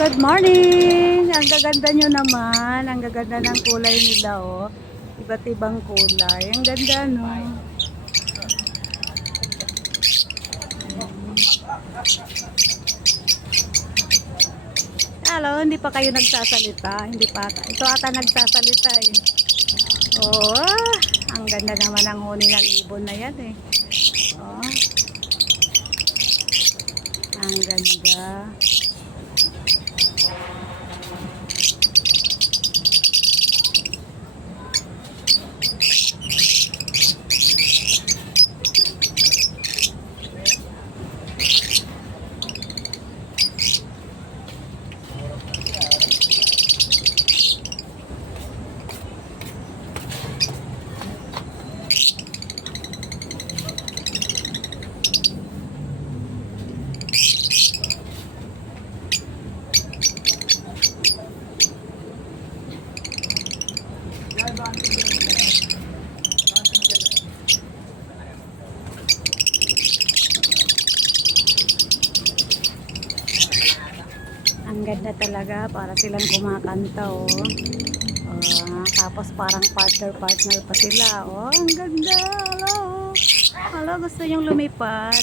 Good morning! Ang gaganda nyo naman. Ang gaganda ng kulay nila, oh. Iba't ibang kulay. Ang ganda, no? Hello, hindi pa kayo nagsasalita. Hindi pa. Ito ata nagsasalita, eh. Oh, ang ganda naman ang huni ng ibon na yan, eh. Oh, ang ganda. Ang ganda talaga, para silang kumakanta, oh. Tapos parang partner pa sila, oh. Ang ganda, hello. Hello, gusto nyong lumipad.